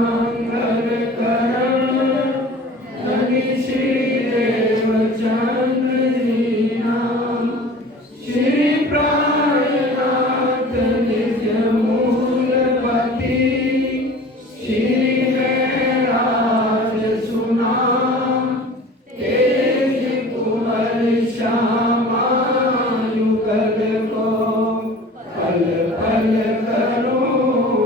मंगल करण धनी श्री देवचंद्र जी नाम श्री प्राणनाथ नित्य मूलपति श्री राज सुनाम तेज कुंवर श्यामा युगल को पल पल करो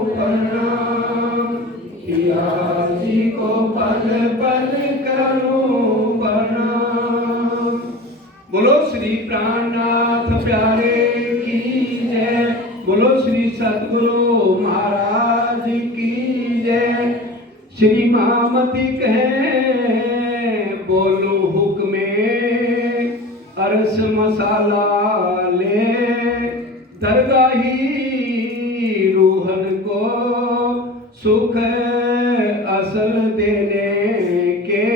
प्रणाम किया जी को पल पल करो प्रणाम। बोलो श्री प्राणनाथ प्यारे की जय। बोलो श्री सद्गुरु महाराज की जय। श्री महामती कहे बोलो हुक्मे अरस मसाला ले दरगाही रूहन को सुख असल देने के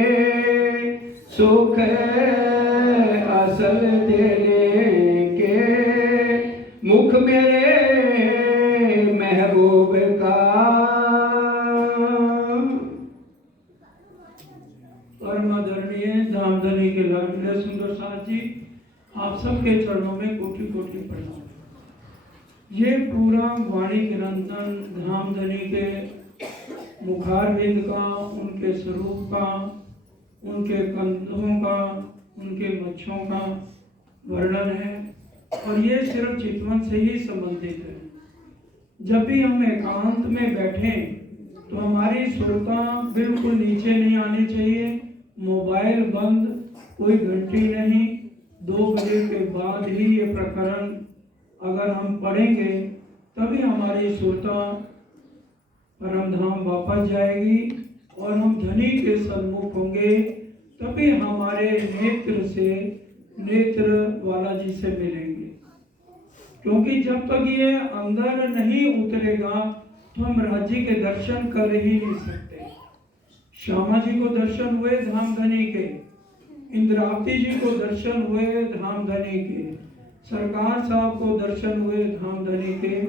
सुख असल देने के मुख मेरे महबूब का। परम आदरणीय धामधनी के लाडले सुंदर साथ जी, आप सबके चरणों में कोटि कोटि प्रणाम। ये पूरा वाणी निरंतन धामधनी के मुखारविंद का, उनके स्वरूप का, उनके कंधों का, उनके मच्छों का वर्णन है और ये सिर्फ चितवन से ही संबंधित है। जब भी हम एकांत में बैठें तो हमारी सुरता बिल्कुल नीचे नहीं आनी चाहिए। मोबाइल बंद, कोई घंटी नहीं। 2 बजे के बाद ही ये प्रकरण अगर हम पढ़ेंगे तभी हमारी सुरता परमधाम वापस जाएगी और हम धनी के सन्मुख होंगे। तभी हमारे नेत्र से नेत्र वाला जी से मिलेंगे, क्योंकि जब तक ये अंदर नहीं उतरेगा तो हम राज्य के दर्शन कर ही नहीं सकते। श्यामा जी को दर्शन हुए धामधनी के, इंद्रावती जी को दर्शन हुए धामधनी के, सरकार साहब को दर्शन हुए धामधनी के,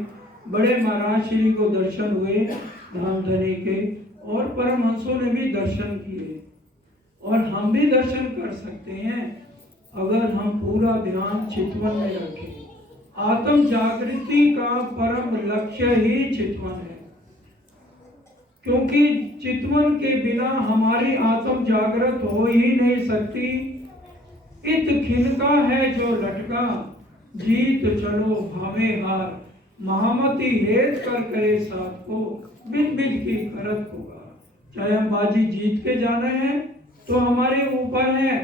बड़े महाराज श्री को दर्शन हुए धामधनी के और परमहंसों ने भी दर्शन किए। और हम भी दर्शन कर सकते हैं अगर हम पूरा ध्यान चितवन में रखें। आत्म जागृति का परम लक्ष्य ही चितवन है, क्योंकि चितवन के बिना हमारी आत्म जागृत हो ही नहीं सकती। इत खिलका है जो लटका जीत चलो भावे हार महामती हेत कर करे साथ को बिन बिन की करत होगा। चाहे हम बाजी जीत के जाना है तो हमारे ऊपर है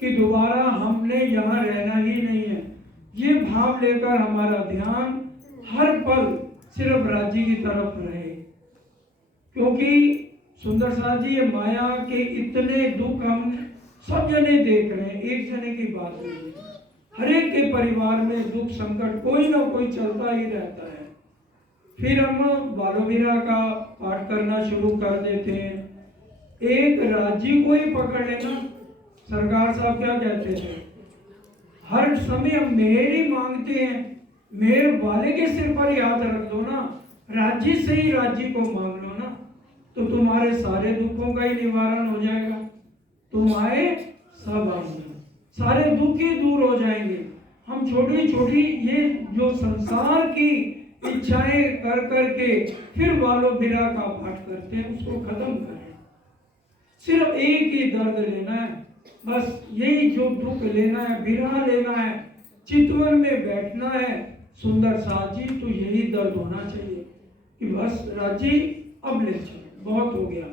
कि दोबारा हमने यहाँ रहना ही नहीं है। ये भाव लेकर हमारा ध्यान हर पल सिर्फ राज्य की तरफ रहे, क्योंकि सुंदर साथ जी ये माया के इतने दुख हम सब जने देख रहे हैं। एक जने की बात नहीं है, हर एक के परिवार में दुख संकट कोई ना कोई चलता ही रहता है। फिर हम बालोवीरा का पाठ करना शुरू कर देते हैं। एक राज्य को ही पकड़ लेना, सरकार साहब क्या कहते थे, हर समय हम मेहर ही मांगते हैं। मेहर वाले के सिर पर याद रख दो ना, राज्य से ही राज्य को मांग लो ना, तो तुम्हारे सारे दुखों का ही निवारण हो जाएगा। तुम आए सब आए, सारे दुख ही दूर हो जाएंगे। हम छोटी छोटी ये जो संसार की इच्छाएं कर करके फिर बालोवीरा का पाठ करते हैं, उसको खत्म करें। सिर्फ एक ही दर्द लेना है, बस यही जो दुख लेना है, विरह लेना है, चितवन में बैठना है। सुंदर साथ जी तो यही दर्द होना चाहिए कि बस राजी अब ले चलो, बहुत हो गया।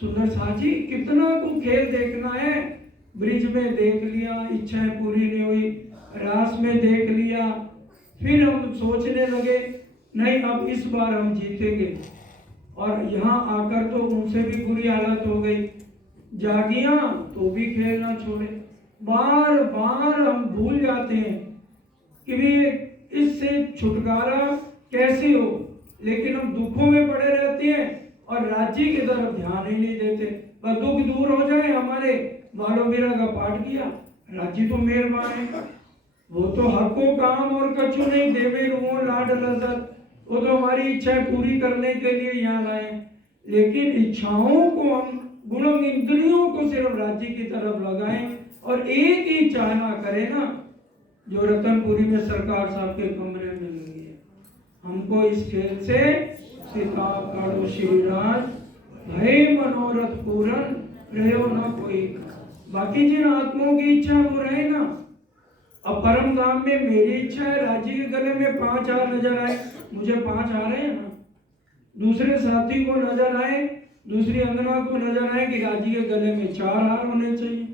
सुंदर साथ जी कितना को खेल देखना है, ब्रिज में देख लिया, इच्छाएं पूरी नहीं हुई, रास में देख लिया, फिर हम सोचने लगे नहीं अब इस बार हम जीतेंगे, और यहाँ आकर तो उनसे भी बुरी हालत हो गई। जागियां तो भी खेलना छोड़े। बार बार हम भूल जाते हैं कि भी इससे छुटकारा कैसे हो, लेकिन हम दुखों में पड़े रहते हैं और राज्य की तरफ ध्यान ही नहीं देते। बस दुख दूर हो जाए, हमारे बालोवीरा का पाठ किया, राज्य तो मेहरबान है, वो तो हको काम और कछु नहीं देवे रूहों लाड लज्जत, वो तो हमारी इच्छाएं पूरी करने के लिए यहाँ लाए। लेकिन इच्छाओं को हम गुणों इंद्रियों को सिर्फ राज्य की तरफ लगाएं और एक ही चाहना करें ना, जो रतनपुरी में सरकार साहब के कमरे में लगी है। हमको इस खेल से सिताब काढ़ो श्रीराज, भय मनोरथ पूर्ण रहो न कोई। बाकी जिन आत्माओं की इच्छा वो रहे ना। अब परम धाम में मेरी इच्छा है राज्य के गले में 5 हार नजर आए, मुझे 5 आ रहे हैं ना। दूसरे साथी को नजर आए, दूसरी अंगना को नजर आए कि राज्य के गले में 4 हार होने चाहिए,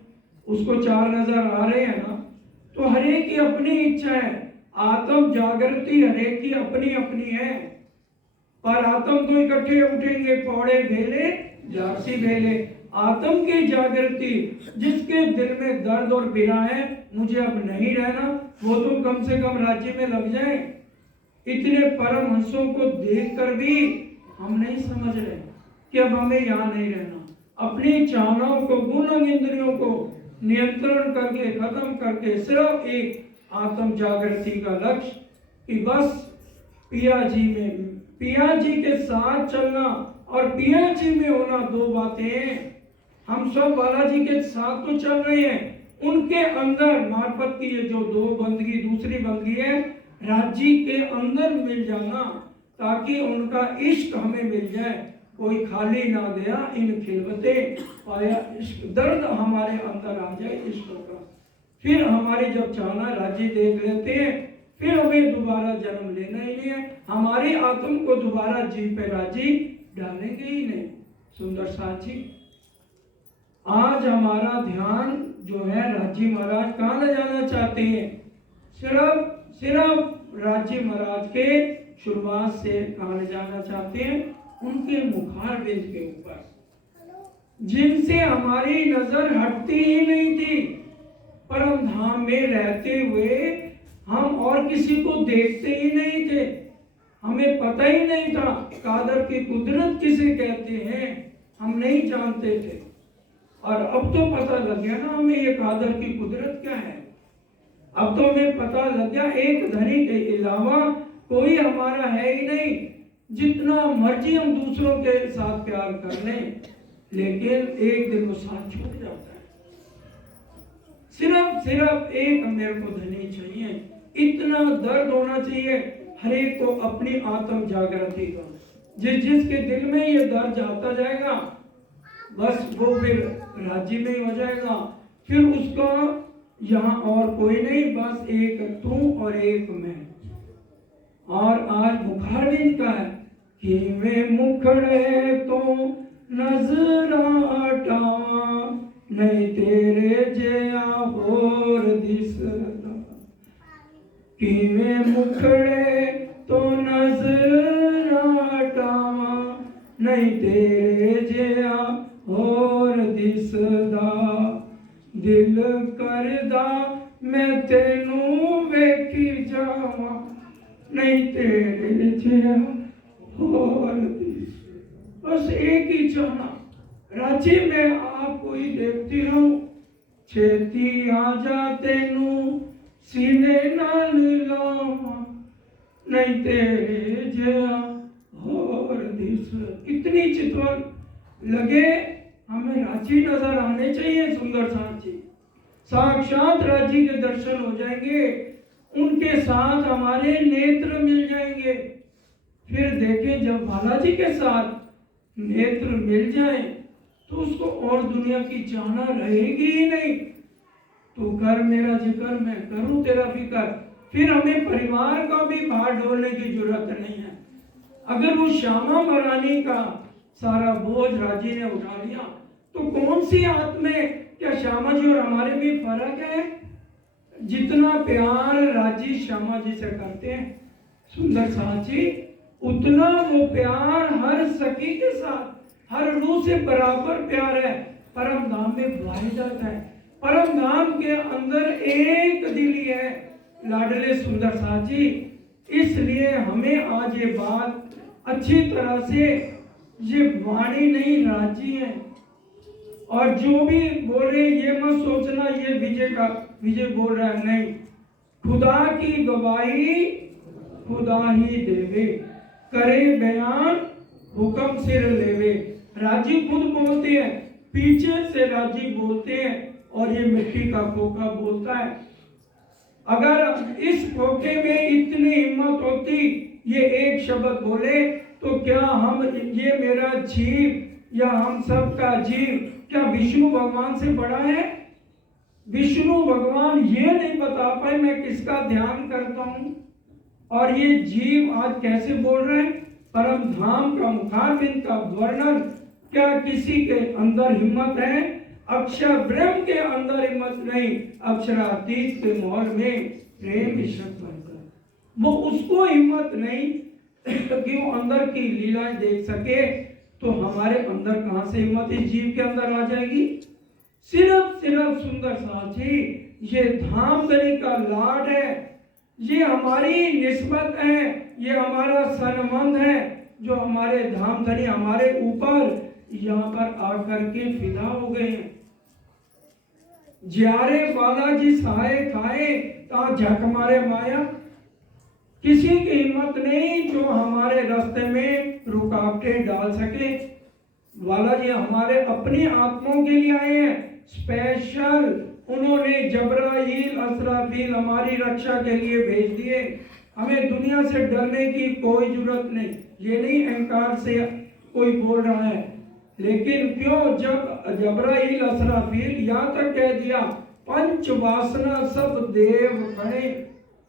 उसको 4 नजर आ रहे हैं ना। तो हर एक की अपनी इच्छा है। आत्म जागृति हर एक की अपनी अपनी है। पर आत्म तो इकट्ठे उठेंगे, पौड़े भेले जारसी भेले। आत्म की जागृति, जिसके दिल में दर्द और पीड़ा है, मुझे अब नहीं रहना, वो तो कम से कम राज्य में लग जाए। इतने परमहंसों को देखकर भी हम नहीं समझ रहे कि अब हमें यहाँ नहीं रहना। अपनी चाहनाओं को, गुण इंद्रियों को नियंत्रण करके, खत्म करके सिर्फ एक आत्म जागृति का लक्ष्य कि बस पिया जी के साथ चलना और पिया जी में होना, 2 बातें हैं। हम सब बालाजी के साथ तो चल रहे हैं, उनके अंदर मार्फत की ये जो 2 बंदगी, दूसरी बंदगी है राज्य के अंदर मिल जाना, ताकि उनका इश्क हमें मिल जाए। कोई खाली ना गया इन खिलवते पाया इश्क, दर्द हमारे अंदर आ जाए इश्क का। फिर हमारी जब चाहना राज्य देख लेते हैं, फिर हमें दोबारा जन्म लेना ही नहीं है। हमारी आत्म को दोबारा जी पे राजी डालेंगे ही नहीं। सुंदर साथी, आज हमारा ध्यान जो है राज्य महाराज कहाँ ले जाना चाहते हैं? सिर्फ राज्य महाराज के शुरुआत से कहाँ ले जाना चाहते हैं? उनके मुखारबिंद के ऊपर, जिनसे हमारी नजर हटती ही नहीं थी। परम धाम में रहते हुए हम और किसी को देखते ही नहीं थे, हमें पता ही नहीं था कादर की कुदरत किसे कहते हैं, हम नहीं जानते थे। और अब तो पता लग गया ना हमें ये कादर की कुदरत क्या है। अब तो हमें पता लग गया एक धनी के अलावा कोई हमारा है ही नहीं। जितना मर्जी हम दूसरों के साथ प्यार कर लें, लेकिन एक दिन वो साथ छूट जाता है। सिर्फ एक मेरे को धनी चाहिए, इतना दर्द होना चाहिए हर एक को अपनी आत्म जागृति का। जिसके दिल में ये दर्द आता जाएगा, बस वो फिर राज्य में ही हो जाएगा। फिर उसका यहाँ और कोई नहीं, बस एक तू और एक मैं। और आज मुखारबिंद का है कि वे मुखड़े तो नजराटा नहीं तेरे जया होर दिसदा, कि वे मुखड़े तो नजराटा नहीं तेरे जया होर दिसदा, दिल करदा मैं तेनू वेखी जावां नहीं तेरे जया होर दिसदा। बस एक ही चाहना, राज्य में आपको ही देखती रहूं, छेती आ जा तेनू सीने नाल लावां नहीं तेरे जया होर दिसदा। कितनी चितवन लगे, हमें राज्य नजर आने चाहिए। सुंदर साथ जी साक्षात राज्य के दर्शन हो जाएंगे, उनके साथ हमारे नेत्र मिल जाएंगे। फिर देखें जब बालाजी के साथ नेत्र मिल जाए तो उसको और दुनिया की चाहना रहेगी ही नहीं। तू कर मेरा जिक्र, मैं करूं तेरा फिक्र। फिर हमें परिवार का भी भार ढोलने की जरूरत नहीं है। अगर वो श्यामा महारानी का सारा बोझ राजी ने उठा लिया तो कौन सी आत्में, क्या श्यामा जी और हमारे भी फर्क है? जितना प्यार राजी श्यामा जी से करते हैं सुंदर साथ जी, उतना वो प्यार हर सखी के साथ, हर रूह से बराबर प्यार है परम धाम में बुलाया जाता है। परम धाम के अंदर एक दिल ही है लाडले सुंदर साथ जी। इसलिए हमें आज ये बात अच्छी तरह से, ये वाणी नहीं राजी है। और जो भी बोल रहे ये मत सोचना ये विजय बोल रहा है, नहीं। खुदा की गवाही खुदा ही देवे, करे बयान हुक्म सिर लेवे। राजी खुद बोलते हैं, पीछे से राजी बोलते हैं और ये मिट्टी का खोखा बोलता है। अगर इस खोखे में इतनी हिम्मत होती ये एक शब्द बोले, तो क्या हम, ये मेरा जीव या हम सब का जीव क्या विष्णु भगवान से बड़ा है? विष्णु भगवान ये नहीं बता पाए मैं किसका ध्यान करता हूं, और ये जीव आज कैसे बोल रहे हैं? परम धाम का मुखारबिंद का वर्णन, क्या किसी के अंदर हिम्मत है? अक्षर ब्रह्म के अंदर हिम्मत नहीं, अक्षरातीत के महल में प्रेम ईश्वर बनकर, वो उसको हिम्मत नहीं कि वो अंदर की लीलाएं देख सके, तो हमारे अंदर कहां से हिम्मत इस जीव के अंदर आ जाएगी? सिर्फ सुंदर साथी, ये धामधनी का लाड है, ये हमारी निस्बत है, ये हमारा सनमंद है, जो हमारे धामधनी हमारे ऊपर यहाँ पर आकर के फिदा हो गए हैं। ज्यारे बालाजी सहाय खाए ता झक मारे माया, किसी की हिम्मत नहीं जो हमारे रास्ते में रुकावटें डाल सके। बालाजी हमारे अपनी आत्माओं के लिए आए हैं स्पेशल, उन्होंने जबराइल असराफील हमारी रक्षा के लिए भेज दिए। हमें दुनिया से डरने की कोई जरूरत नहीं, ये नहीं अहंकार से कोई बोल रहा है, लेकिन क्यों, जब जबराइल असराफील यहाँ तक कह दिया पंच वासना सब देव खड़े,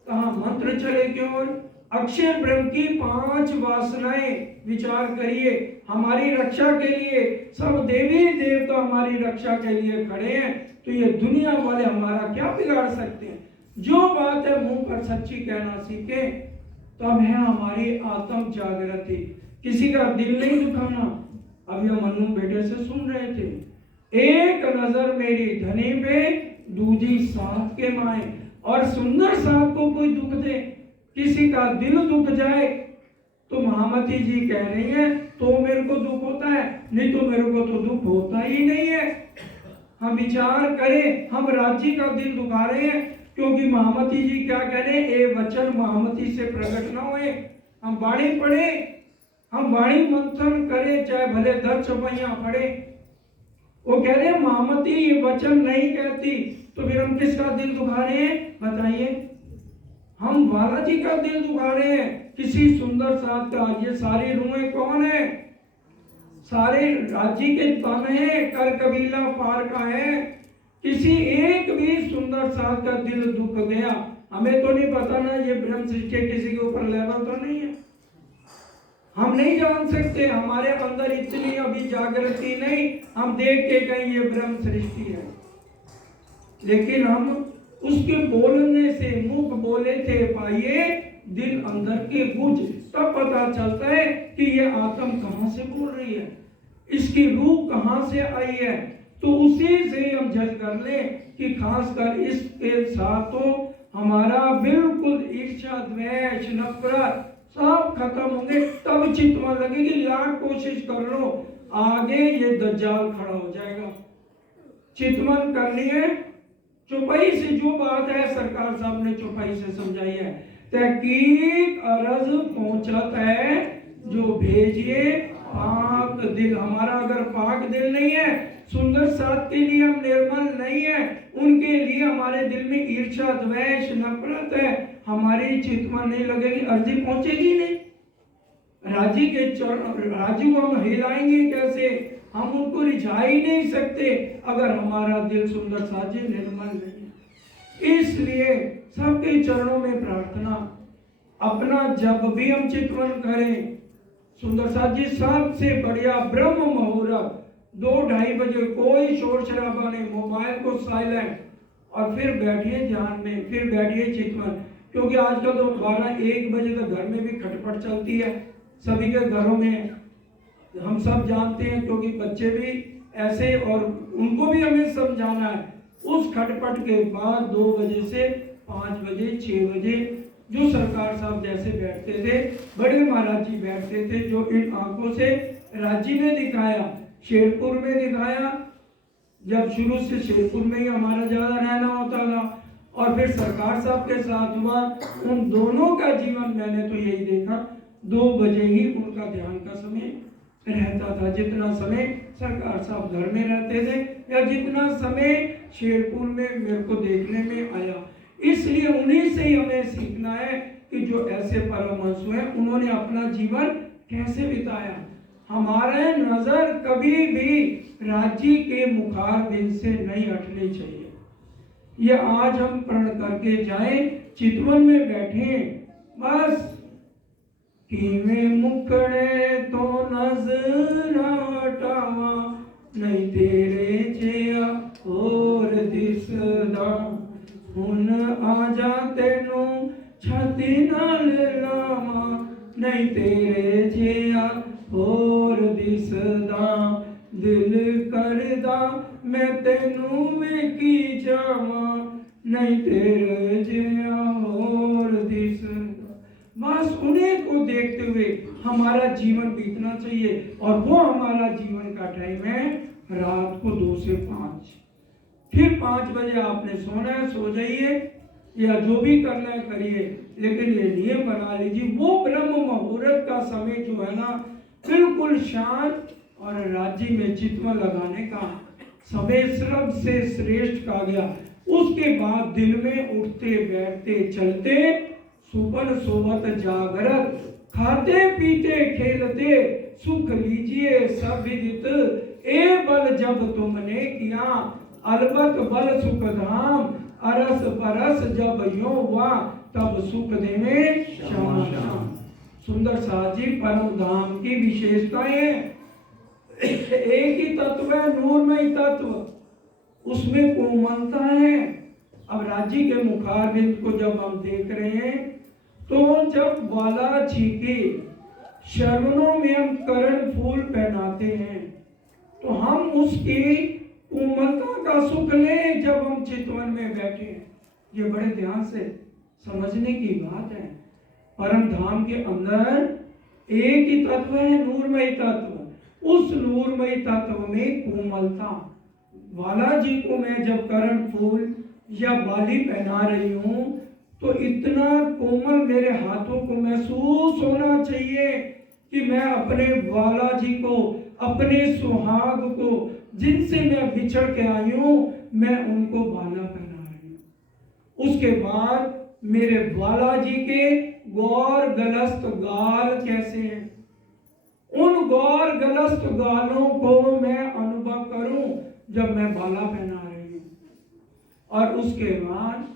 कहा मंत्र चले क्यों? अक्षय ब्रह्म की 5 वासनाएं विचार करिए, हमारी रक्षा के लिए सब देवी देवता हमारी रक्षा के लिए खड़े हैं, तो ये दुनिया वाले हमारा क्या बिगाड़ सकते हैं? जो बात है मुंह पर सच्ची कहना सीखे, तब है हमारी आत्म जागृति। किसी का दिल नहीं दुखाना। अभी हम मन्नू बेटे से सुन रहे थे, एक नजर मेरी धनी पे दूजी साथ के माए, और सुंदर साथ को कोई दुख दे, किसी का दिल दुख जाए, तो महामती जी कह रही है तो मेरे को दुख होता है, नहीं तो मेरे को तो दुख होता ही नहीं है। हम विचार करें, हम राज्य का दिल दुखा रहे हैं, क्योंकि महामती जी क्या कह रहे हैं, ए वचन महामती से प्रकट न हुए। हम बाणी पढ़े, हम वाणी मंथन करें, चाहे भले 10 चौपाइयां पढ़े, वो कह रहे हैं महामती ये वचन नहीं कहती, तो फिर हम किसका दिल दुखा रहे हैं? बताइए। हम बालाजी का दिल दुखा रहे हैं, किसी सुंदर साथ का। ये सारी रूहें कौन है? सारे राज्य के तन है, कर कबीला पार का है। किसी एक भी सुंदर साथ का दिल दुख गया, हमें तो नहीं पता ना ये ब्रह्म सृष्टि किसी के ऊपर लेवल तो नहीं है, हम नहीं जान सकते, हमारे अंदर इतनी अभी जागृति नहीं, हम देख के कहीं ये ब्रह्म सृष्टि है, लेकिन हम उसके बोलने से, मुख बोले थे पाइए दिल अंदर के बुझ, तब पता चलता है कि ये आत्म कहां से बोल रही है, इसकी रूह कहां से आई है। तो उसी से हम जज कर ले कि खासकर इसके साथ तो हमारा बिल्कुल ईर्ष्या द्वेष नफरत सब खत्म होंगे, तब चितवन लगेगी। लाख कोशिश कर लो, आगे ये दज्जाल खड़ा हो जाएगा। चितवन करनी है, चौपाई से जो बात है सरकार साहब ने चौपाई से समझाई है, तहकीक अर्ज पहुंचत है जो भेजिए पाक दिल। हमारा अगर पाक दिल नहीं है, सुंदर साथ के लिए हम निर्मल नहीं है, उनके लिए हमारे दिल में ईर्ष्या द्वेष नफरत है, हमारी चितवन नहीं लगेगी, अर्जी पहुंचेगी नहीं। राजी के राजी को हम हिलाएंगे कैसे? हम उनको रिझा ही नहीं सकते अगर हमारा दिल सुंदर साजी निर्मल नहीं। इसलिए सबके चरणों में प्रार्थना, अपना जब भी हम चितवन करें, सुंदर साजी सबसे बढ़िया ब्रह्म मुहूर्त 2-2:30 बजे, कोई शोर शराबा नहीं, मोबाइल को साइलेंट, और फिर बैठिए ध्यान में, फिर बैठिए चितवन। क्योंकि आजकल तो 12-1 बजे तक घर में भी खटपट चलती है, सभी के घरों में, हम सब जानते हैं, क्योंकि बच्चे भी ऐसे, और उनको भी हमें समझाना है। उस खटपट के बाद 2 बजे से 5 बजे 6 बजे जो सरकार साहब जैसे बैठते थे, बड़े महाराज जी बैठते थे, जो इन आंखों से राजी ने दिखाया, शेरपुर में दिखाया, जब शुरू से शेरपुर में ही हमारा ज्यादा रहना होता था, और फिर सरकार साहब के साथ हुआ, उन दोनों का जीवन मैंने तो यही देखा, 2 बजे ही उनका ध्यान का समय रहता था, जितना समय सरकार साहब घर में रहते थे या जितना समय शेरपुर में मेरे को देखने में आया। इसलिए उन्हीं से ही हमें सीखना है कि जो ऐसे परमहंस हुए उन्होंने अपना जीवन कैसे बिताया। हमारे नजर कभी भी राज्य के मुखार बिन से नहीं हटनी चाहिए। ये आज हम प्रण करके जाएं, चितवन में बैठे, बस किवे मुकड़े तो नजर हटावा, नहीं तेरे जिया और दिसदा, हुन आजा तेनू छाती नाल लावा, नहीं तेरे जिया और दिसदा, दिल करदा मैं तेनू वेखी जावा, नहीं तेरे जिया और दिसदा। बस उन्हीं को देखते हुए हमारा जीवन बीतना चाहिए, और वो हमारा जीवन का टाइम है रात को 2 से 5। फिर 5 बजे आपने सोना है, सो जाइए, या जो भी करना है करिए, लेकिन ये नियम बना लीजिए वो ब्रह्म मुहूर्त का समय जो है ना, बिल्कुल शांत और राज्य में चितवन लगाने का समय सबसे श्रेष्ठ कहा गया। उसके बाद दिन में उठते बैठते चलते सुपन सोवत जागरत, खाते पीते खेलते सुख लीजिए सब विदित, ए बल जब तुमने किया अलबत बल सुख धाम, अरस परस जब यो हुआ तब सुख देवे श्याम श्याम। सुंदर साथ जी परम धाम की विशेषताएं, एक ही तत्व है, नूरमय तत्व, उसमें कोमलता है। अब राज्य के मुखारबिंद को जब हम देख रहे हैं, तो जब बालाजी के शरणों में हम करण फूल पहनाते हैं, तो हम उसकी कोमलता का सुख लें जब हम चितवन में बैठे हैं। ये बड़े ध्यान से समझने की बात है। परम धाम के अंदर एक ही तत्व है, नूरमय तत्व। उस नूरमय तत्व में कोमलता, बालाजी को मैं जब करण फूल या बाली पहना रही हूं, तो इतना कोमल मेरे हाथों को महसूस होना चाहिए कि मैं अपने बालाजी को, अपने सुहाग को, जिनसे मैं बिछड़ के आई हूं, मैं उनको बाला पहना रही हूं। उसके बाद मेरे बालाजी के गौर गलस्त गाल कैसे हैं, उन गौर गलस्त गालों को मैं अनुभव करूं जब मैं बाला पहना रही हूं। और उसके बाद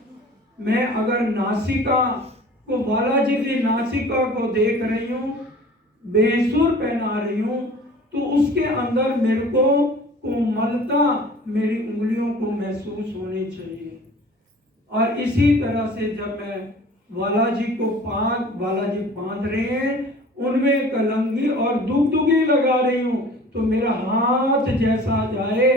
मैं अगर नासिका को, बालाजी की नासिका को देख रही हूं, बेसुर पहना रही हूं, तो उसके अंदर मेरे को कोमलता, मेरी उंगलियों को महसूस होनी चाहिए। और इसी तरह से जब मैं बालाजी को बालाजी बांध रहे हैं, उनमें कलंगी और दुगदुगी लगा रही हूं, तो मेरा हाथ जैसा जाए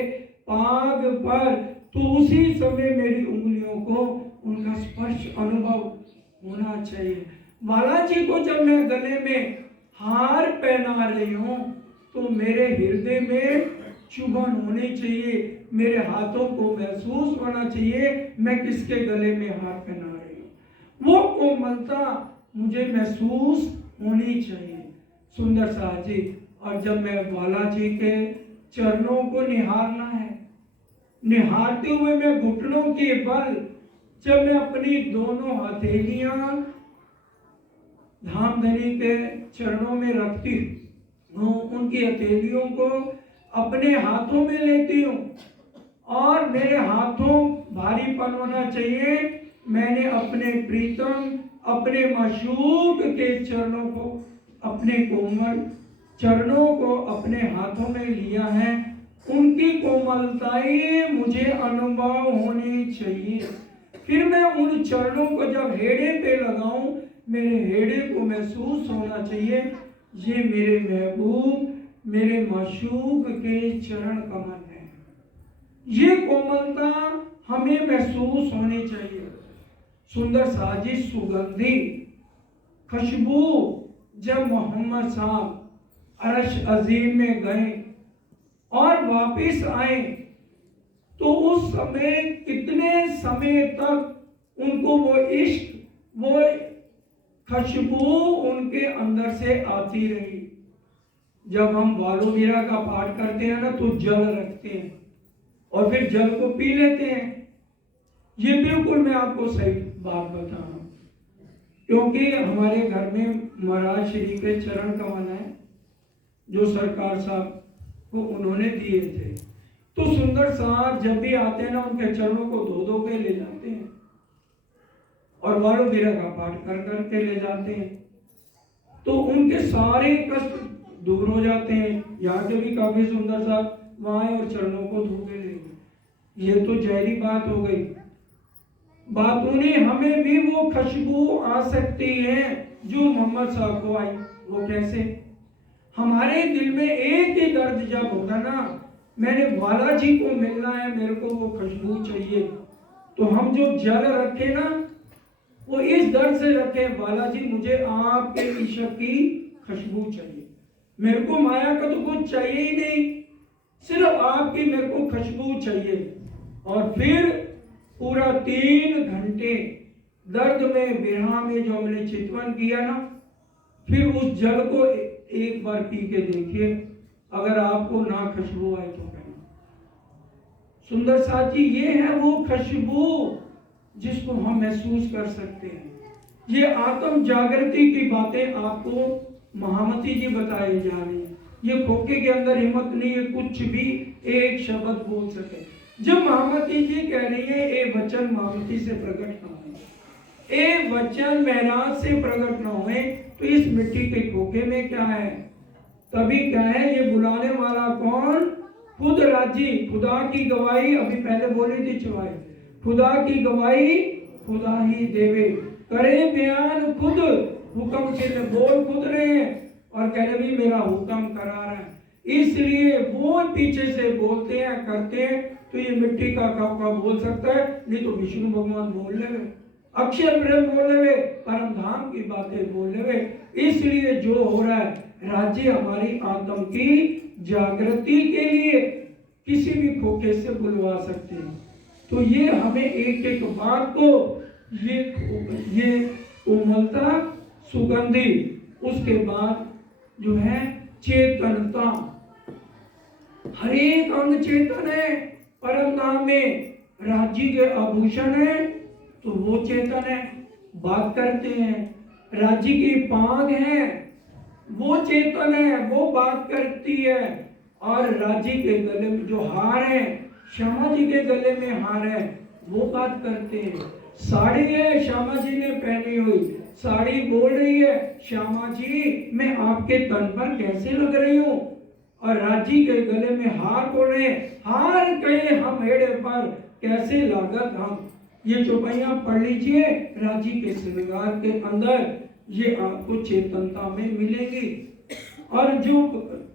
पाग पर, तो उसी समय मेरी उंगलियों को उनका स्पर्श अनुभव होना चाहिए। बालाजी को जब मैं गले में हार पहना रही हूं, तो मेरे हृदय में चुभन होनी चाहिए, मेरे हाथों को महसूस होना चाहिए मैं किसके गले में हार पहना रही हूं। वो कोमलता मुझे महसूस होनी चाहिए। सुंदर साथ जी, और जब मैं बालाजी के चरणों को निहारना है, निहारते हुए मैं घुटनों के बल जब मैं अपनी दोनों हथेलियां धामधनी के चरणों में रखती हूँ, उनकी हथेलियों को अपने हाथों में लेती हूँ, और मेरे हाथों भारीपन होना चाहिए। मैंने अपने प्रीतम, अपने माशूक के चरणों को, अपने कोमल चरणों को अपने हाथों में लिया है, उनकी कोमलताएं मुझे अनुभव होनी चाहिए। फिर मैं उन चरणों को जब हेड़े पे लगाऊं, मेरे हेड़े को महसूस होना चाहिए ये मेरे महबूब, मेरे माशूक के चरण कमल है। ये कोमलता हमें महसूस होनी चाहिए। सुंदर साजी सुगंधी खुशबू जब मोहम्मद साहब अरश अजीम में गए और वापिस आए, तो उस समय कितने समय तक उनको वो इश्क, वो खुशबू उनके अंदर से आती रही। जब हम बालो मीरा का पाठ करते हैं ना तो जल रखते हैं और फिर जल को पी लेते हैं। ये बिल्कुल मैं आपको सही बात बता रहा हूँ, क्योंकि हमारे घर में महाराज श्री के चरण कमल है जो सरकार साहब को उन्होंने दिए थे। तो सुंदर साहब जब भी आते हैं ना उनके चरणों को धो धो के ले जाते हैं और बालो मीरा का पाठ कर करके ले जाते हैं, तो उनके सारे कष्ट दूर हो जाते हैं। यहाँ के भी काफी सुंदर साहब वहां आए और चरणों को धो के ले गए। ये तो जहरी बात हो गई। बातों ने हमें भी वो खुशबू आ सकती है जो मोहम्मद साहब को आई। वो कैसे? हमारे दिल में एक ही दर्द जब होगा ना, मैंने बालाजी को मिलना है, मेरे को वो खुशबू चाहिए, तो हम जो जल रखे ना वो इस दर्द से रखे, बालाजी मुझे आपके इश्क की खुशबू चाहिए, मेरे को माया का तो कुछ चाहिए ही नहीं, सिर्फ आपकी मेरे को खुशबू चाहिए। और फिर पूरा 3 घंटे दर्द में विरह में जो हमने चितवन किया ना, फिर उस जल को एक बार पी के देखिए, अगर आपको ना खुशबू आए तो कहना। सुंदर साथी, ये है वो खुशबू जिसको हम महसूस कर सकते हैं। ये आत्म जागृति की बातें आपको महामती जी बताए जा रहे हैं। ये खोखे के अंदर हिम्मत नहीं है कुछ भी एक शब्द बोल सके। जब महामती जी कह रही है ए वचन महामती से प्रकट ना हो, ए वचन महराज से प्रकट ना हुए, तो इस मिट्टी के खोखे में क्या है? तभी क्या है, ये बुलाने वाला कौन? खुद राजी। खुदा की गवाही अभी पहले बोली थी चुवाई, खुदा की गवाही खुदा ही देवे, करे बयान खुद, हुक्म से बोल खुद रहे हैं और कह रहे भी मेरा हुक्म करा रहा है। इसलिए वो पीछे से बोलते हैं करते हैं, तो ये मिट्टी का कपड़ा बोल सकता है, नहीं तो विष्णु भगवान बोल ले, अक्षर ब्रह्म बोल ले, परम धाम की बातें बोल ले। इसलिए जो हो रहा है, राज्य हमारी आत्म की जागृति के लिए किसी भी खोखे से बुलवा सकते हैं। तो ये हमें एक एक बात को, ये उमलता सुगंधी, उसके बाद जो है चेतनता, हर एक अंग चेतन है। परम धाम में राज्य के आभूषण है तो वो चेतन है, बात करते हैं। राज्य की पाग है वो चेतन है, वो बात करती है। और राज्य के गले में जो हार है, श्यामा जी के गले में हार है, वो बात करते हैं। साड़ी है श्यामा जी ने पहनी हुई, साड़ी बोल रही है श्यामा जी मैं आपके तन पर कैसे लग रही हूँ। और राज्य के गले में हार बोल रहे हैं, हार कहे हम हेड़े पर कैसे लागत हम। ये चौपाइयां पढ़ लीजिए राज्य के श्रृंगार के अंदर, ये आपको चेतनता में मिलेगी। और जो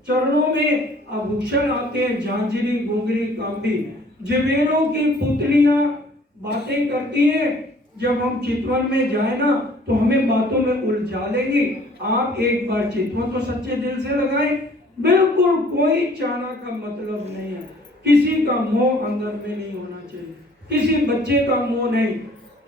चरणों में आभूषण आते हैं, झांझरी घुंघरी कांबी, जवेरों की पुतलियां बातें करती हैं। जब हम चितवन में जाए ना तो हमें बातों में उलझा लेंगी। आप एक बार चितवन तो सच्चे दिल से लगाएं, बिल्कुल कोई चाना का मतलब नहीं है, किसी का मोह अंदर में नहीं होना चाहिए, किसी बच्चे का मोह नहीं,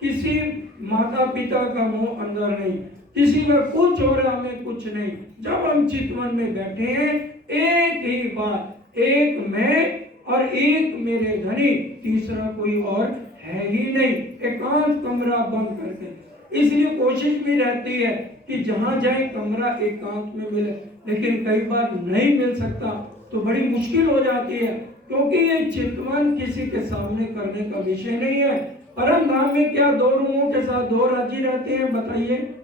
किसी माता पिता का मोह अंदर नहीं, किसी का कुछ हो रहा हमें कुछ नहीं। जब हम चितवन में बैठे हैं, एक ही बात, एक मैं और एक मेरे धनी, तीसरा कोई और है ही नहीं। एकांत कमरा बंद करके, इसलिए कोशिश भी रहती है कि जहां जाए कमरा एकांत में मिले, लेकिन कई बार नहीं मिल सकता तो बड़ी मुश्किल हो जाती है, क्योंकि ये चितवन किसी के सामने करने का विषय नहीं है। परम धाम में क्या 2 रूमों के साथ 2 राज्य रहते हैं बताइए?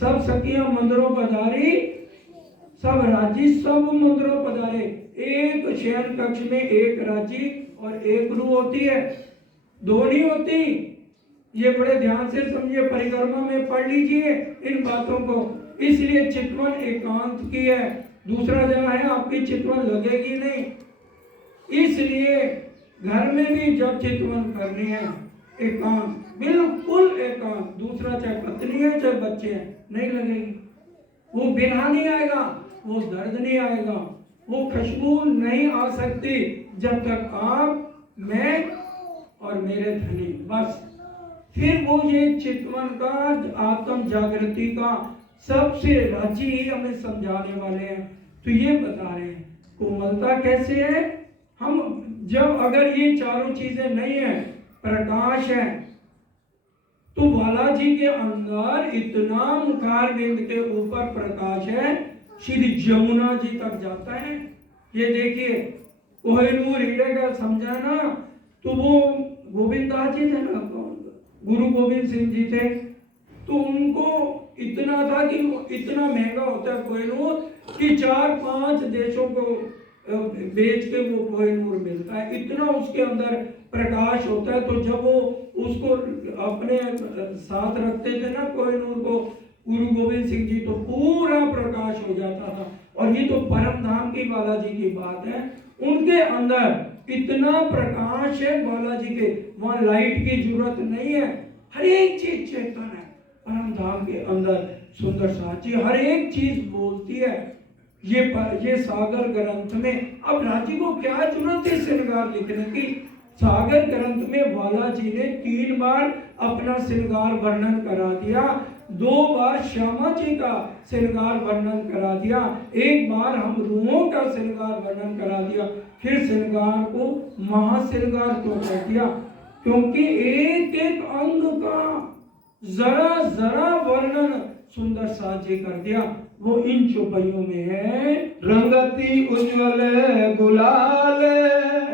सब सखियां मंदिरों पधारी, सब राज्य सब मंदिरों पधारे। एक शयन कक्ष में एक राज्य और एक रू होती है, 2 नहीं होती। ये बड़े ध्यान से समझिए, परिक्रमा में पढ़ लीजिए इन बातों को। इसलिए चितवन एकांत की है, दूसरा जगह है आपकी चितवन लगेगी नहीं। इसलिए घर में भी जब चितवन करनी है एकांत, बिल्कुल एकांत, दूसरा चाहे पत्नी है चाहे बच्चे हैं, नहीं लगेगी। वो बिना नहीं आएगा, वो दर्द नहीं आएगा, वो खुशबू नहीं आ सकती जब तक आप, मैं और मेरे धनी, बस। फिर वो ये चितवन का, आत्म जागृति का सबसे राज्य ही हमें समझाने वाले हैं। तो ये बता रहे हैं कोमलता कैसे है। हम जब अगर ये चारों चीजें नहीं है, प्रकाश है, तो बालाजी के अंदर इतना मुखारविंद के ऊपर प्रकाश है, श्री जमुना जी तक जाता है। ये देखिए कोहिनूर हीरे का समझा ना, तो वो गोविंदास जी थे ना, गुरु गोविंद सिंह जी थे, तो उनको इतना था कि इतना महंगा होता है कोहिनूर कि 4-5 देशों को बेच के वो कोहिनूर मिलता है, इतना उसके अंदर प्रकाश होता है। तो जब वो उसको अपने साथ रखते थे ना कोहिनूर को गुरु गोविंद सिंह जी, तो पूरा प्रकाश हो जाता था। और ये तो परम धाम की बालाजी की बात है, उनके अंदर इतना प्रकाश है बालाजी के, वहां लाइट की जरूरत नहीं है, हर एक चीज चेतन है परम धाम के अंदर। सुंदर साची हर एक चीज बोलती है। ये सागर ग्रंथ में अब राजी को क्या जरूरत है श्रृंगार लिखने की। सागर ग्रंथ में बालाजी ने 3 बार अपना श्रृंगार वर्णन करा दिया, 2 बार श्यामा जी का श्रृंगार वर्णन करा दिया, 1 बार हम रूहों का श्रृंगार वर्णन करा दिया। फिर श्रृंगार को महाश्रृंगार क्यों कह दिया? क्योंकि एक एक अंग का जरा जरा वर्णन सुंदर साजी कर दिया। वो इन चौपाइयों में है, रंगति उज्ज्वल गुलाल।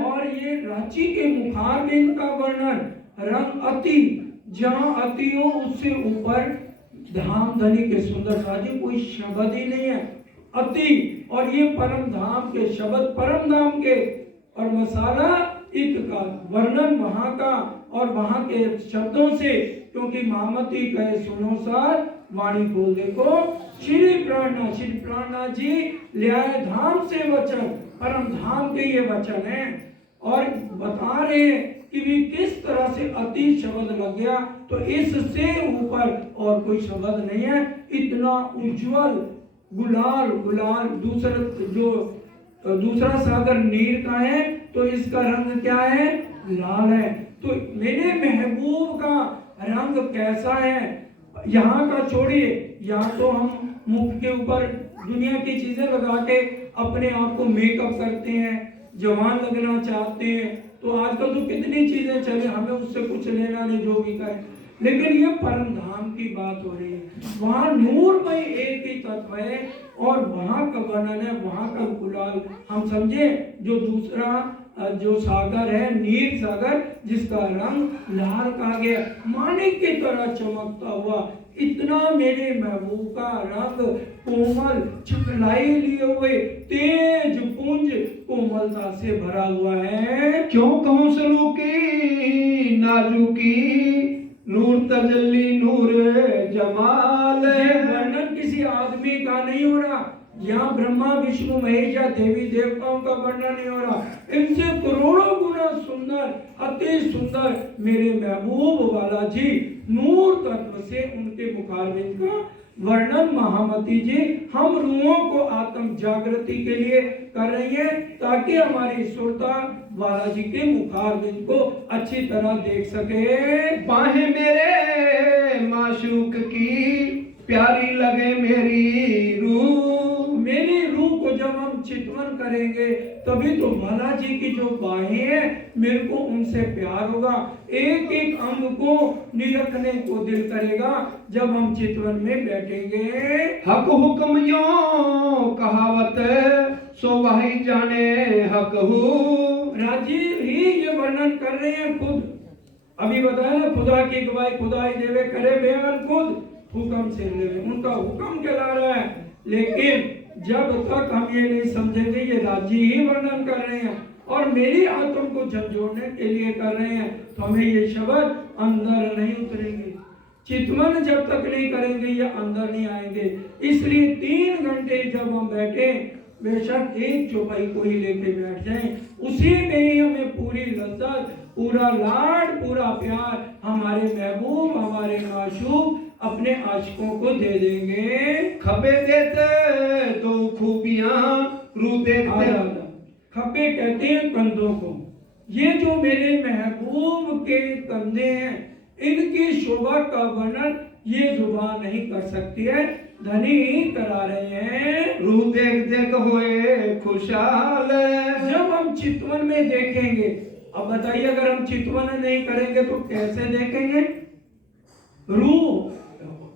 और ये रांची के मुखारबिंद का वर्णन रंग अति, जहां अति हो उससे ऊपर धाम धनी के सुंदर साजी कोई शब्द ही नहीं है, अति। और ये परम धाम के शब्द, परम धाम के, और मसाला इत का वर्णन वहां का और वहां के शब्दों से, क्योंकि महामती कहे सुनो सार वाणी खोल देखो। श्री प्राणनाथ जी ले आए धाम से वचन, परम धाम के ये वचन है, और बता रहे हैं कि भी किस तरह से अति शब्द लग गया, तो इससे ऊपर और कोई शब्द नहीं है। इतना उज्जवल गुलाल, दूसरा सागर नीर का है, तो इसका रंग क्या है? लाल है। तो मेरे महबूब का रंग कैसा है? यहाँ का छोड़िए, यहाँ तो हम मुख के ऊपर दुनिया की चीजें लगा के अपने आप को मेकअप करते हैं, जवान लगना चाहते हैं। तो आजकल तो कितनी चीजें चले, हमें उससे कुछ लेना नहीं, जो भी करें। लेकिन ये परम धाम की बात हो रही है, वहाँ नूरमय एक ही तत्व है, और वहाँ का वर्णन है, वहाँ का गुलाल। हम समझे जो दूसरा जो सागर है, नीर सागर, जिसका रंग लाल का गया, माणिक की तरह चमकता हुआ, इतना मेरे महबूब का रंग कोमल, छिकलाई लिए हुए, तेज पुंज कोमलता से भरा हुआ है। क्यों कहूँ सलूकी नाजुकी, नूर तजल्ली नूर जमाल। वर्णन किसी आदमी का नहीं हो रहा, यहाँ ब्रह्मा विष्णु महेश या देवी देवताओं का वर्णन नहीं हो रहा, इनसे करोड़ों गुना सुंदर, अति सुंदर मेरे महबूब वाला जी नूर तत्व से उनके मुखारबिंद का वर्णन महामती जी हम रूहों को आत्म जागृति के लिए कर रही है, ताकि हमारी सुरता बालाजी के मुखारबिंद को अच्छी तरह देख सके। बाहें मेरे माशूक की प्यारी लगे मेरी रूह, मेरी रूह को जब हम चितवन करेंगे तभी तो बालाजी की जो बाहें हैं मेरे को उनसे प्यार होगा। एक एक अंग को निरखने को दिल करेगा जब हम चितवन में बैठेंगे। हक हुक्म यो कहावत सो वही जाने हक हूँ। राजीव ही ये वर्णन कर रहे हैं खुद, अभी बताया ना, खुदा की गवाही खुदा ही देवे, करे बयान खुद हुक्म से लेवे, उनका हुक्म कहला रहा है। लेकिन जब तक हम ये नहीं समझेंगे, ये राजी ही वर्णन कर रहे हैं और मेरी आत्म को झंझोड़ने के लिए कर रहे हैं, तो हमें ये शब्द अंदर नहीं उतरेंगे। चितवन जब तक नहीं करेंगे ये अंदर नहीं आएंगे। इसलिए 3 घंटे जब हम बैठे, बेशक एक चौपाई को ही लेके बैठ जाएं, उसी में ही हमें पूरी लज्जत, पूरा लाड, पूरा प्यार हमारे महबूब, हमारे माशूक अपने आशिकों को दे देंगे। खबे देते तो खूबियां रू देखते। खबे कहते हैं कंधों को। ये जो मेरे महबूब के कंधे हैं, इनकी शोभा का वर्णन ये जुबान नहीं कर सकती है। धनी करा रहे हैं। रूह देख देख होए खुशहाल। जब हम चितवन में देखेंगे, अब बताइए अगर हम चितवन नहीं करेंगे तो कैसे देखेंगे? रूह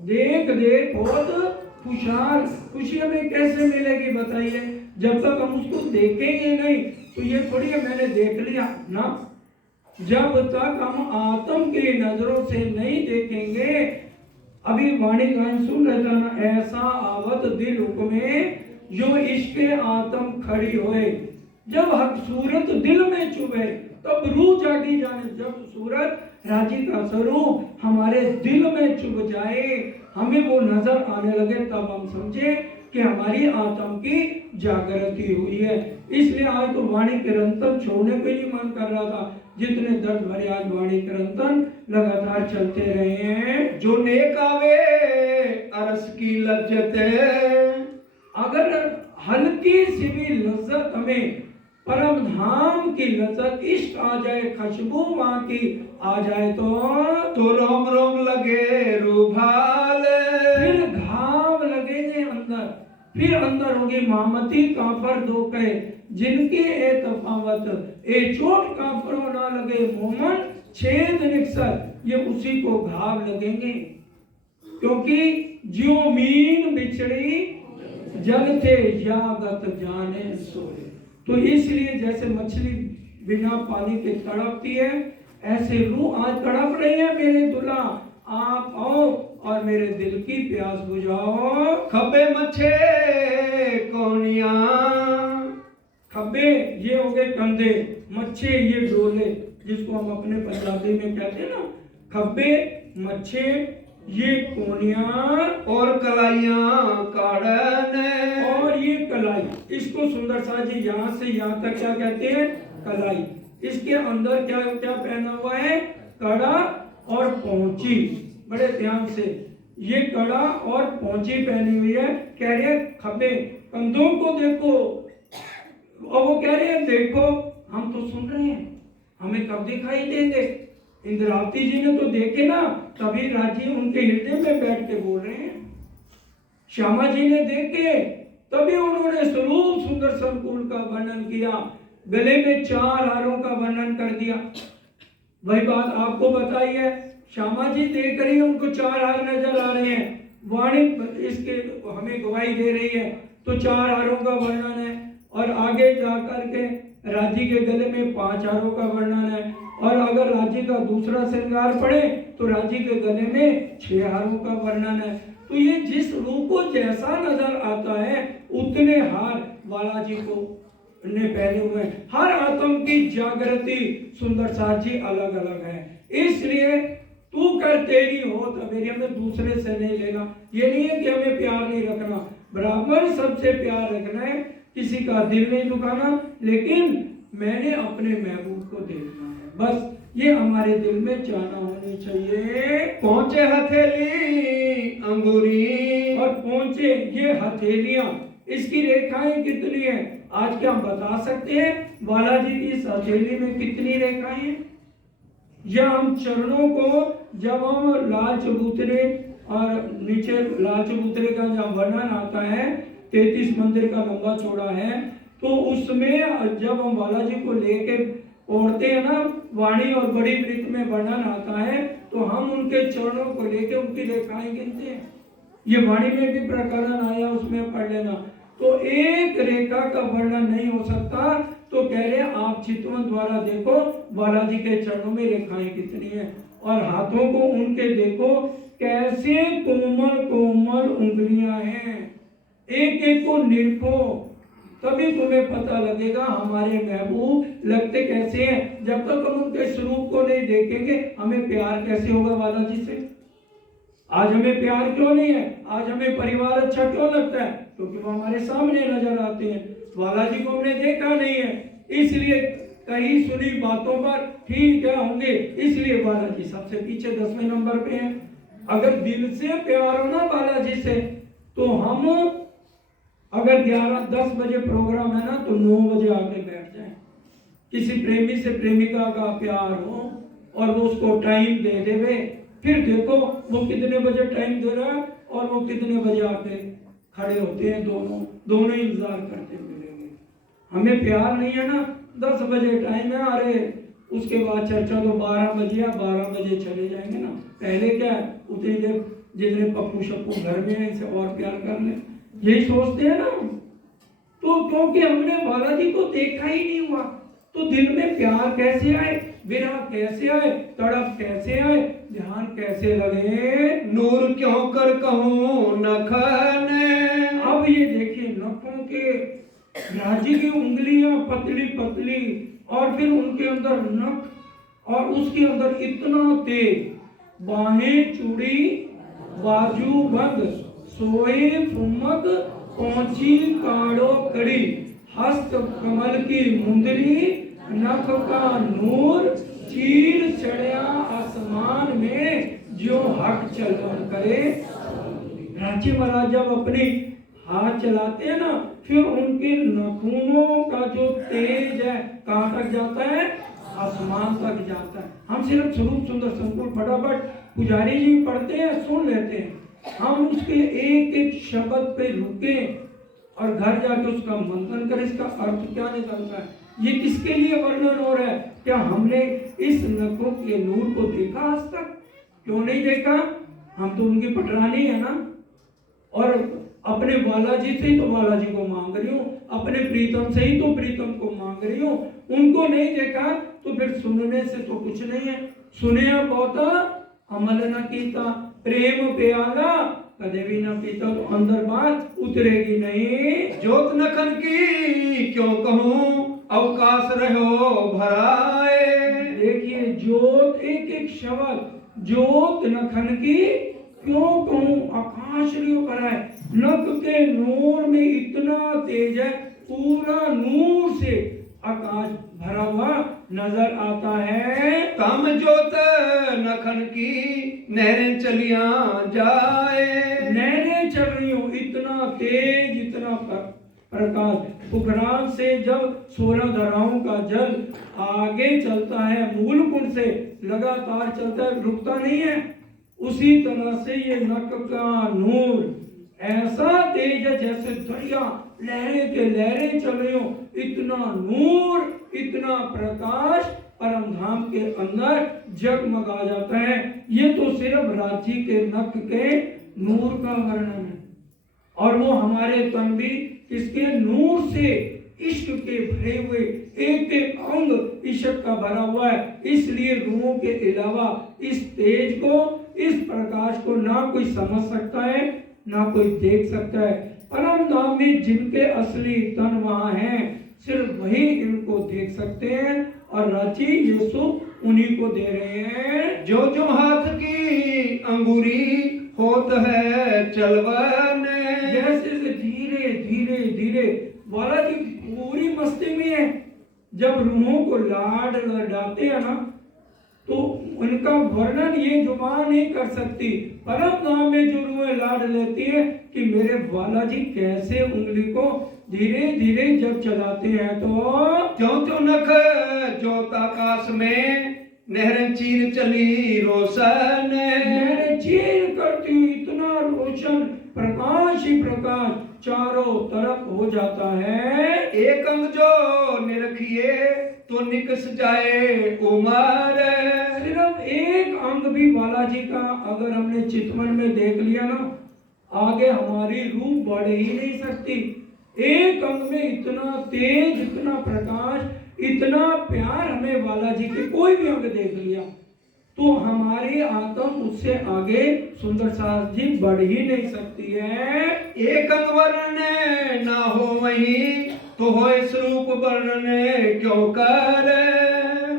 देख देख बहुत खुशहाल, खुशी हमें कैसे मिलेगी बताइए? जब तक हम उसको देखेंगे नहीं तो ये थोड़ी है मैंने देख लिया ना। जब तक हम आत्म की नजरों से नहीं देखेंगे, अभी वाणी गान सुन रहे था ना, ऐसा आवत दिल हुक्मे जो इश्के आत्म खड़ी होए। जब हक सूरत दिल में चुभे तब रूह जागी जाने। जब सूरत राजी का स्वरूप हमारे दिल में चुभ जाए, हमें वो नजर आने लगे, तब हम समझे कि हमारी आत्म की जागृति हुई है। इसलिए आज तो वाणी कीर्तन छोड़ने को ही मन कर रहा था, जितने दर्द भरे आज वाणी कीर्तन लगातार चलते रहे हैं। जो नेक आवे अरस की लज्जत है। अगर हल्की सी भी लज्जत हमें परम धाम की लज्जत इश्क आ जाए, खुशबू वहां की आ जाए तो रोम रोम लगे रूभाल। फिर घाव लगेंगे अंदर, फिर अंदर होगी मामती काफर दो कहे जिनकी ए तफावत ए चोट काफरों ना लगे मोमन छेद निकसर, ये उसी को घाव लगेंगे। क्योंकि ज्यों मीन बिछड़ी जल थे यागत जाने सोए। तो इसलिए जैसे मछली बिना पानी के तड़पती है, ऐसे रूह आज तड़प रही है। मेरे दुल्हा आप आओ और मेरे दिल की प्यास बुझाओ। खबे मच्छे कोनिया। खब्बे ये हो गए कंधे, मच्छे ये डोले, जिसको हम अपने पंजाबी में कहते हैं ना, खब्बे मच्छे ये कोनिया और कलाइयां काड़न। और ये कलाई, इसको सुंदर सा जी यहाँ से यहाँ तक क्या कहते हैं? कलाई। इसके अंदर क्या क्या पहना हुआ है? कड़ा और पहुंची। बड़े ध्यान से, ये कड़ा और पहुंची पहनी हुई है। कह रहे हैं खब्बे, कंधों को देखो, और वो कह रहे हैं देखो। हम तो सुन रहे हैं, हमें कब दिखाई देंगे? इंद्रावती जी ने तो देखे ना, तभी राजी उनके हृदय में बैठ के बोल रहे हैं। श्यामा जी ने देखे, तभी उन्होंने स्वरूप सुंदर संकुल का वर्णन किया, गले में 4 हारों का वर्णन कर दिया। वही बात आपको बताई है, श्यामा जी देख रही है, उनको 4 हार नजर आ रहे हैं। वाणी इसके हमें गवाही दे रही है, तो 4 हारों का वर्णन है। और आगे जाकर के राजी के गले में 5 हारों का वर्णन है। और अगर राजी का दूसरा श्रृंगार पड़े तो राजी के गले में 6 हारों का वर्णन है। तो ये जिस रूप को जैसा नजर आता है उतने हार बालाजी को ने पहने हुए हैं। हर आत्म की जागृति सुंदर साथ जी अलग अलग है। इसलिए तू कर तेरी हो तो मेरी, हमें दूसरे से नहीं लेना। ये नहीं है कि हमें प्यार नहीं रखना, बराबर सबसे प्यार रखना है, किसी का दिल नहीं दुखाना, लेकिन मैंने अपने महबूब को देखना है, बस ये हमारे दिल में चाहना होनी चाहिए। पहुंचे हथेली अंगूरी। और पहुंचे ये हथेलियां, इसकी रेखाएं कितनी है आज क्या हम बता सकते हैं? बालाजी की इस हथेली में कितनी रेखाएं हैं? या हम चरणों को जब हम लाल चबूतरे और नीचे लाल चबूतरे का जब वर्णन आता है, 33 मंदिर का लंबा चौड़ा है, तो उसमें जब हम बालाजी को लेके ओढ़ते हैं ना, वाणी और बड़ी वृत्त में वर्णन आता है, तो हम उनके चरणों को लेके उनकी रेखाएं गिनते हैं। ये वाणी में भी प्रकरण आया, उसमें पढ़ लेना। तो एक रेखा का वर्णन नहीं हो सकता। तो कह रहे हैं आप चितवन द्वारा देखो बालाजी के चरणों में रेखाएं कितनी हैं, और हाथों को उनके देखो कैसे कोमल कोमल उंगलियां हैं, एक एक को निरखो, तभी तुम्हें पता लगेगा हमारे महबूब लगते कैसे हैं। जब तक हम उनके स्वरूप को नहीं देखेंगे हमें प्यार कैसे होगा बालाजी से? आज हमें प्यार क्यों नहीं है? आज हमें परिवार अच्छा क्यों लगता है? क्योंकि वो हमारे सामने नजर आते हैं, बालाजी को हमने देखा नहीं है। इसलिए कहीं सुनी बातों पर ठीक है होंगे, इसलिए बालाजी सबसे पीछे 10वें नंबर पे हैं। अगर दिल से प्यार हो ना बालाजी से, तो हम अगर 11-10 बजे प्रोग्राम है ना, तो 9 बजे आके बैठ जाएं। किसी प्रेमी से प्रेमिका का प्यार हो और वो उसको टाइम दे देवे, फिर देखो वो कितने बजे टाइम दे रहा है और वो कितने बजे आके खड़े होते हैं, दोनों इंतजार करते मिलेंगे। हमें प्यार नहीं है ना, 10 बजे टाइम है, अरे उसके बाद चर्चा तो 12 बजे या 12 बजे चले जाएंगे ना। पहले क्या है, उतनी देर जितने पप्पू शप्पू घर में है इसे और प्यार कर ले, यही सोचते हैं ना। तो क्योंकि हमने बालाजी को देखा ही नहीं हुआ, तो दिल में प्यार कैसे आए, विरह कैसे आए, तड़प कैसे आए, ध्यान कैसे लगे। नूर क्यों कर कहूँ नखन। अब ये देखिए नखों के राजी की उंगलियां पतली पतली, और फिर उनके अंदर नख, और उसके अंदर इतना तेज, बाहें चूड़ी बाजू बंद, सोए फुमक पहुंची काड़ो कड़ी, हस्त कमल की मुंदरी, नख का नूर, चीर चढ़िया आसमान में, जो हक चलन करे। रांची महाराज जब अपनी हाथ चलाते हैं ना, फिर उनके नखूनों का जो तेज है कहाँ तक जाता है, आसमान तक जाता है। हम सिर्फ स्वरूप सुंदर संकुल फटाफट पुजारी जी पढ़ते हैं, सुन लेते हैं, हम उसके एक एक शब्द पे रुके और घर जाके उसका मंथन करें, इसका अर्थ क्या निकलता है, ये किसके लिए वर्णन हो रहा है। क्या हमने इस नखों के नूर को देखा आज तक? क्यों नहीं देखा? हम तो उनकी पटरानी है ना, और अपने बालाजी से ही तो बालाजी को मांग रही हूँ, अपने प्रीतम से ही तो प्रीतम को मांग रही हूँ। उनको नहीं देखा तो फिर सुनने से तो कुछ नहीं है। सुनिया बहुता अमल न कीता, प्रेम प्याला कदे भी न पीता, तो अंदर बात उतरेगी नहीं। ज्योत नखन की क्यों कहूँ अवकाश रहो भराए। देखिए ज्योत, एक एक शब्द, ज्योत नखन की क्यों कहूँ आकाश रियो कराए। नख के नूर में इतना तेज है, पूरा नूर से आकाश भरा हुआ नजर आता है। तम ज्योत नखन की नहरें चलिया जाए। नहरें चल रही हो, इतना तेज, इतना प्रकाश। पुखराज से जब 16 धाराओं का जल आगे चलता है, मूल कुंड से लगातार चलता है, रुकता नहीं है, उसी तरह से ये नख का नूर ऐसा तेज है जैसे दरिया लहरें के लहरें चल रही हो। इतना नूर, इतना प्रकाश परम धाम के अंदर जगमगा जाता है। ये तो सिर्फ रांची के नख के नूर का वर्णन है, और वो हमारे तन भी इसके नूर से इश्क के भरे हुए, एक एक अंग इश्क का भरा हुआ है। इसलिए रूहों के अलावा इस तेज को, इस प्रकाश को ना कोई समझ सकता है, ना कोई देख सकता है। परम धाम में जिनके असली तन वहां हैं, सिर्फ वही इनको देख सकते हैं, और रांची ये सुख उन्हीं को दे रहे हैं। जो जो हाथ की अंगूरी होत है चलवन। जैसे से धीरे धीरे धीरे बालाजी पूरी मस्ती में है। जब रूहों को लाड लडाते हैं ना, तो उनका वर्णन ये जुबान नहीं कर सकती। परम धाम में जो रूहें लाड लेती है कि मेरे बालाजी कैसे उंगली को धीरे धीरे जब चलाते हैं, तो त्यों त्यों नख ज्योत आकाश में नहरें चीर चली रोशन। नहरें चीर करती हुई इतना रोशन प्रकाश ही प्रकाश चारों तरफ हो जाता है। एक अंग जो निरखिए तो निकस जाए उमर। सिर्फ एक अंग भी बालाजी का अगर हमने चितवन में देख लिया ना, आगे हमारी रूह बढ़ ही नहीं सकती। एक अंग में इतना तेज, इतना प्रकाश, इतना प्यार हमें बालाजी के कोई भी अंग देख लिया तो हमारी आत्म उससे आगे सुंदर सास जी बढ़ ही नहीं सकती है। एक अंग वर्णन ना हो वही तो हो स्वरूप वर्णन क्यों कर।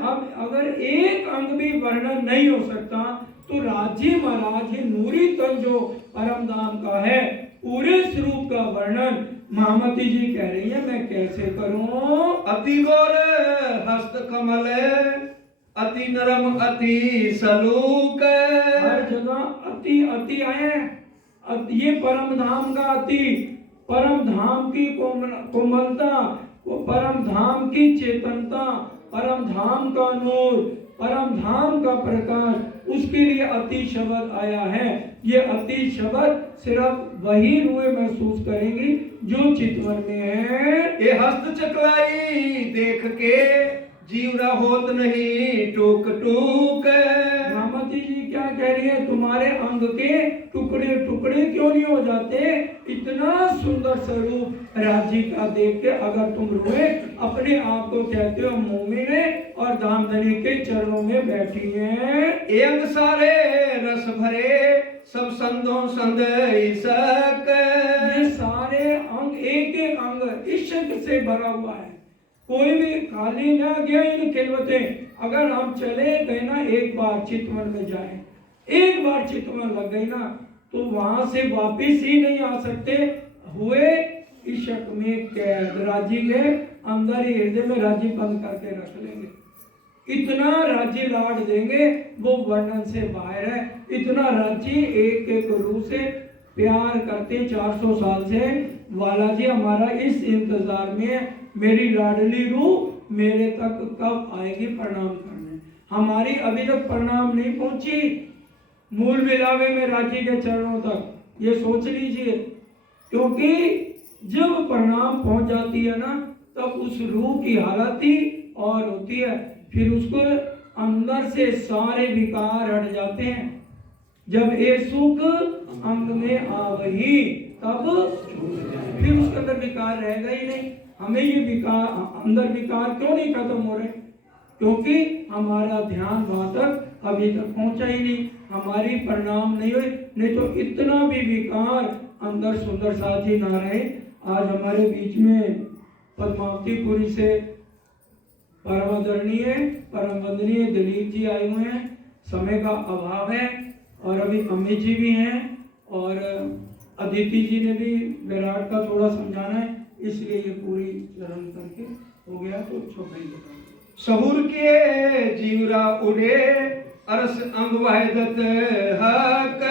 अब अगर एक अंग भी वर्णन नहीं हो सकता तो राजी महाराज ये नूरी तन जो परम धाम का है, पूरे स्वरूप का वर्णन महामती जी कह रही है मैं कैसे करूं। अति गौर हस्त कमल अति नरम अति सलूक। हर जगह अति अति आए। ये परम धाम का अति, परम धाम की कोमलता, परम धाम की चेतनता, परम धाम का नूर, परम धाम का प्रकाश, उसके लिए अति शब्द आया है। ये अति शब्द सिर्फ वही रूहें महसूस करेंगी जो चितवन में है। ये हस्त चकलाई देख के जीवरा होत नहीं टूक टूक। रामती जी क्या कह रही है, तुम्हारे अंग के टुकड़े टुकड़े क्यों नहीं हो जाते? इतना सुंदर स्वरूप राजी का देख के अगर तुम रोए, अपने आप को कहते हो मोमिन है और धामधनी के चरणों में बैठी है। ये अंग सारे रस भरे सब संधों संध इसक। ये सारे अंग एक एक अंग इश्क से भरा हुआ है, कोई भी खाली ना गया इन खिलवतें। अगर हम चले गए ना, एक बार चितवन में जाए, एक बार चितवन लग गई ना, तो वहां से वापिस ही नहीं आ सकते। हुए इश्क में कैद, राजी के अंदर ही हृदय में राजी बंद करके रख लेंगे। इतना राजी लाड देंगे वो वर्णन से बाहर है। इतना राजी एक एक रूह से प्यार करते 400 साल से। वाला जी हमारा इस इंतजार में है, मेरी लाडली रूह मेरे तक कब आएगी प्रणाम करने। हमारी अभी तक प्रणाम नहीं पहुंची मूल मिलावे में राजी के चरणों तक, ये सोच लीजिए। क्योंकि जब प्रणाम पहुंच जाती है ना, तब उस रूह की हालत ही और होती है। फिर उसको अंदर से सारे विकार हट जाते हैं। जब ये सुख अंग में आवही, तब फिर उसके अंदर विकार रहेगा ही नहीं। हमें ये विकार, अंदर विकार क्यों नहीं खत्म हो रहे? क्योंकि हमारा ध्यान वहां तक अभी तक पहुंचा ही नहीं, हमारी परिणाम नहीं हुए। नहीं तो इतना भी विकार अंदर सुंदर साथी ना रहे। आज हमारे बीच में पद्मावतीपुरी से परम आदरणीय परम वंदनीय दिलीप जी आए हुए हैं। समय का अभाव है और अभी अमित जी भी हैं और अदिति जी ने भी विराट का थोड़ा समझाना है, इसलिए ये पूरी चरण करके हो गया तो छोकरी बता। सहूर के जीवरा उड़े अरस अंग वाहिदत हक।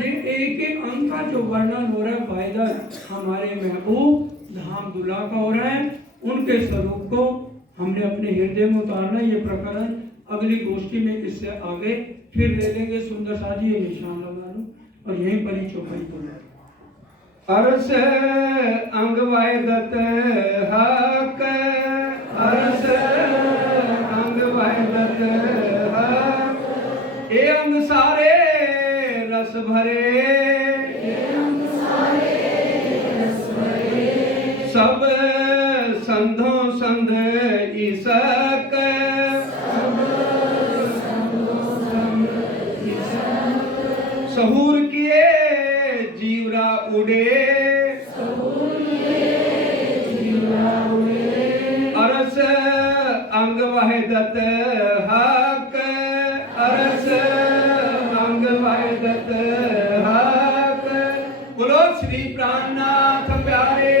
ये एक एक अंग का जो वर्णन हो रहा है वाहिदत, हमारे महबूब धाम दुला का हो रहा है। उनके स्वरूप को हमने अपने हृदय में उतारना है। ये प्रकरण अगली गोष्ठी में इससे आगे फिर ले लेंगे। सुंदर साजी ये निशान लगा लो और यहीं पर ही चौपाई बोला। अरस अंग वाहिदत हक, अरस अंग वाहिदत हक। ये अंग सारे रस भरे, सब संधों संध इसक। सहूर किए जीवरा उड़े, अरस अंग वाहिदत हक, अरस अंग वाहिदत हक। बोलो श्री प्राणनाथ प्यारे।